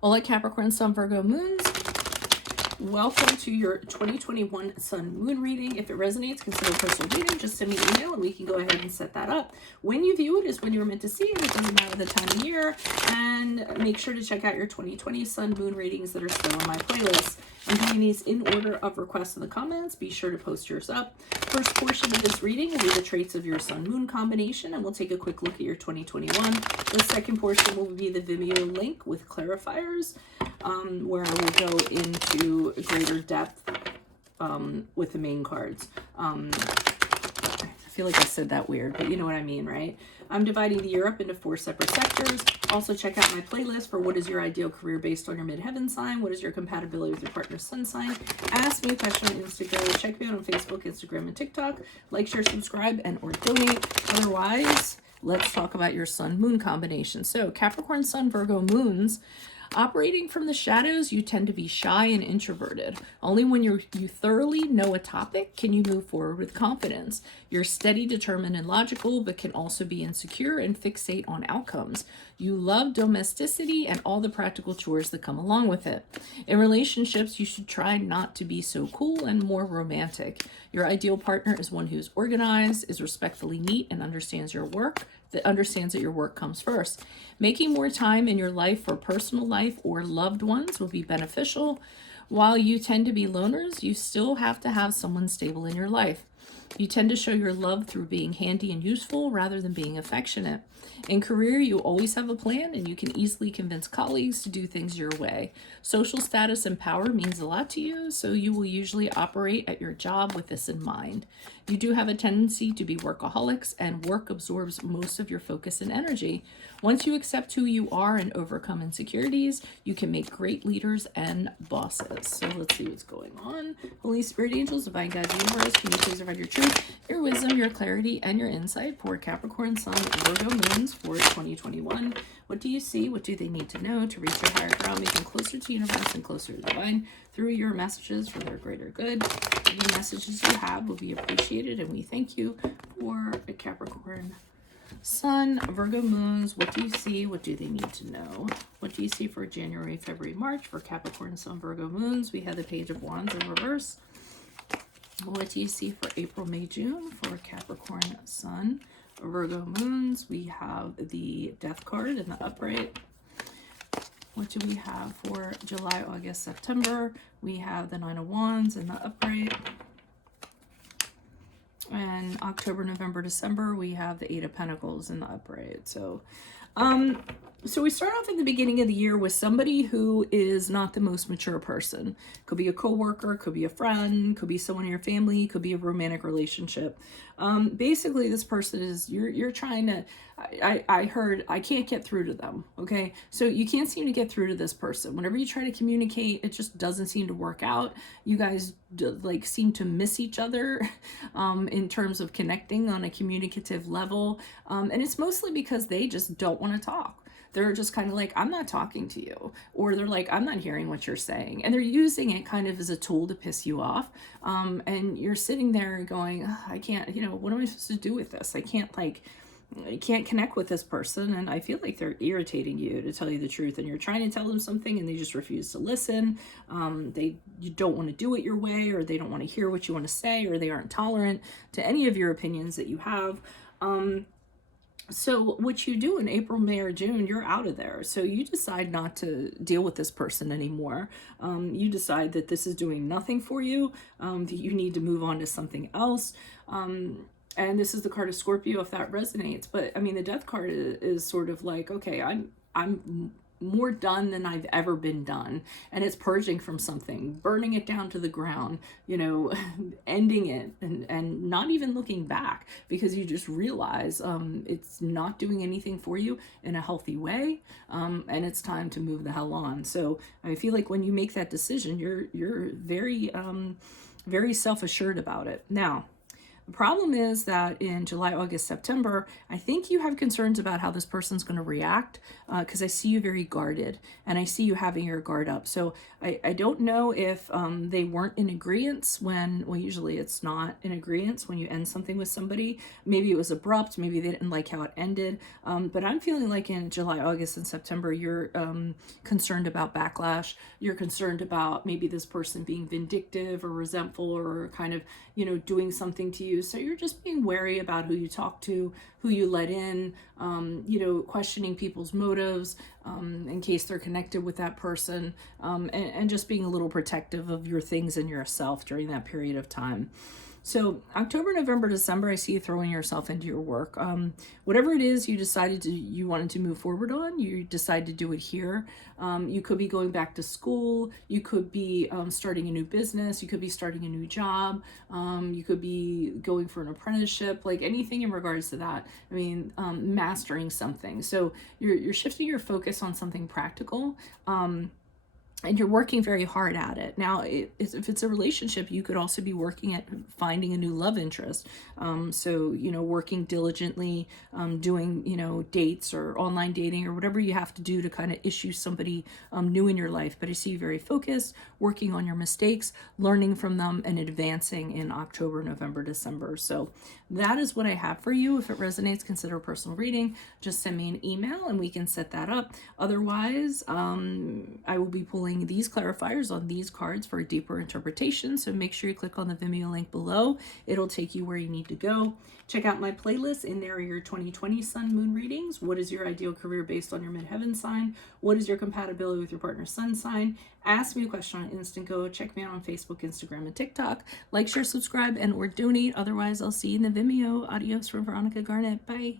All at Capricorn, Sun, Virgo, Moons. Welcome to your 2021 Sun Moon reading. If it resonates, consider a personal reading. Just send me an email and we can go ahead and set that up. When you view it is when you were meant to see it. It doesn't matter the time of year. And make sure to check out your 2020 Sun Moon readings that are still on my playlist. I'm doing these in order of requests in the comments. Be sure to post yours up. First portion of this reading will be the traits of your Sun Moon combination, and we'll take a quick look at your 2021. The second portion will be the Vimeo link with clarifiers, where I will go into greater depth with the main cards. I feel like I said that weird, but you know what I mean, right? I'm dividing the year up into 4 separate sectors. Also check out my playlist for what is your ideal career based on your midheaven sign, what is your compatibility with your partner's sun sign. Ask me a question on Instagram. Check me out on Facebook, Instagram, and TikTok. Like, share, subscribe, and or donate. Otherwise, let's talk about your Sun Moon combination. So Capricorn, Sun, Virgo, Moons. Operating from the shadows, you tend to be shy and introverted. Only when you thoroughly know a topic can you move forward with confidence. You're steady, determined, and logical, but can also be insecure and fixate on outcomes. You love domesticity and all the practical chores that come along with it. In relationships, you should try not to be so cool and more romantic. Your ideal partner is one who's organized, is respectfully neat, and understands your work. That understands that your work comes first. Making more time in your life for personal life or loved ones will be beneficial. While you tend to be loners, you still have to have someone stable in your life. You tend to show your love through being handy and useful rather than being affectionate. In career, you always have a plan and you can easily convince colleagues to do things your way. Social status and power means a lot to you, so you will usually operate at your job with this in mind. You do have a tendency to be workaholics, and work absorbs most of your focus and energy. Once you accept who you are and overcome insecurities, you can make great leaders and bosses. So let's see what's going on. Holy Spirit, angels, divine guides, universe, can you please provide your truth, your wisdom, your clarity, and your insight for Capricorn, Sun, Virgo, Moons for 2021? What do you see? What do they need to know to reach your higher ground, make them closer to universe and closer to divine through your messages for their greater good? The messages you have will be appreciated, and we thank you for a Capricorn, Sun, Virgo, Moons. What do you see? What do they need to know? What do you see for January, February, March for Capricorn, Sun, Virgo, Moons? We have the Page of Wands in reverse. What do you see for April, May, June for Capricorn, Sun, Virgo, Moons? We have the Death card in the upright. What do we have for July, August, September? We have the Nine of Wands in the upright. And October, November, December, we have the Eight of Pentacles in the upright. So we start off at the beginning of the year with somebody who is not the most mature person. Could be a coworker, could be a friend, could be someone in your family, could be a romantic relationship. Basically, this person is, you're trying to, I heard, I can't get through to them, okay? So you can't seem to get through to this person. Whenever you try to communicate, it just doesn't seem to work out. You guys like seem to miss each other in terms of connecting on a communicative level. And it's mostly because they just don't want to talk. They're just kind of like, I'm not talking to you. Or they're like, I'm not hearing what you're saying. And they're using it kind of as a tool to piss you off. And you're sitting there going, I can't, what am I supposed to do with this? I can't connect with this person, and I feel like they're irritating you, to tell you the truth, and you're trying to tell them something and they just refuse to listen. You don't want to do it your way, or they don't want to hear what you want to say, or they aren't tolerant to any of your opinions that you have. So what you do in April, May, or June, you're out of there. So you decide not to deal with this person anymore. You decide that this is doing nothing for you, that you need to move on to something else. And this is the card of Scorpio, if that resonates. But I mean, the Death card is sort of like, okay, I'm more done than I've ever been done. And it's purging from something, burning it down to the ground, ending it and not even looking back, because you just realize it's not doing anything for you in a healthy way. And it's time to move the hell on. So I feel like when you make that decision, you're very, very self-assured about it. Now, The problem is that in July, August, September, I think you have concerns about how this person's going to react, because I see you very guarded and I see you having your guard up. So I don't know if they weren't in agreement when, well, usually it's not in agreement when you end something with somebody. Maybe it was abrupt, maybe they didn't like how it ended. But I'm feeling like in July, August, and September, you're concerned about backlash. You're concerned about maybe this person being vindictive or resentful or kind of, you know, doing something to you. So you're just being wary about who you talk to, who you let in, you know, questioning people's motives in case they're connected with that person, and just being a little protective of your things and yourself during that period of time. So October, November, December, I see you throwing yourself into your work. Whatever it is you wanted to move forward on, you decide to do it here. You could be going back to school. You could be starting a new business. You could be starting a new job. You could be going for an apprenticeship, like anything in regards to that. I mean, mastering something. So you're shifting your focus on something practical. And you're working very hard at it. Now, if it's a relationship, you could also be working at finding a new love interest. So, you know, working diligently, doing, you know, dates or online dating or whatever you have to do to kind of issue somebody new in your life. But I see you very focused, working on your mistakes, learning from them, and advancing in October, November, December. So that is what I have for you. If it resonates, consider a personal reading. Just send me an email and we can set that up. Otherwise, I will be pulling these clarifiers on these cards for a deeper interpretation. So make sure you click on the Vimeo link below. It'll take you where you need to go. Check out my playlist. In there are your 2020 sun moon readings. What is your ideal career based on your midheaven sign? What is your compatibility with your partner's sun sign? Ask me a question on Instant Go. Check me out on Facebook, Instagram, and TikTok. Like, share, subscribe, and or donate. Otherwise, I'll see you in the Vimeo. Adios from Veronica Garnett. Bye.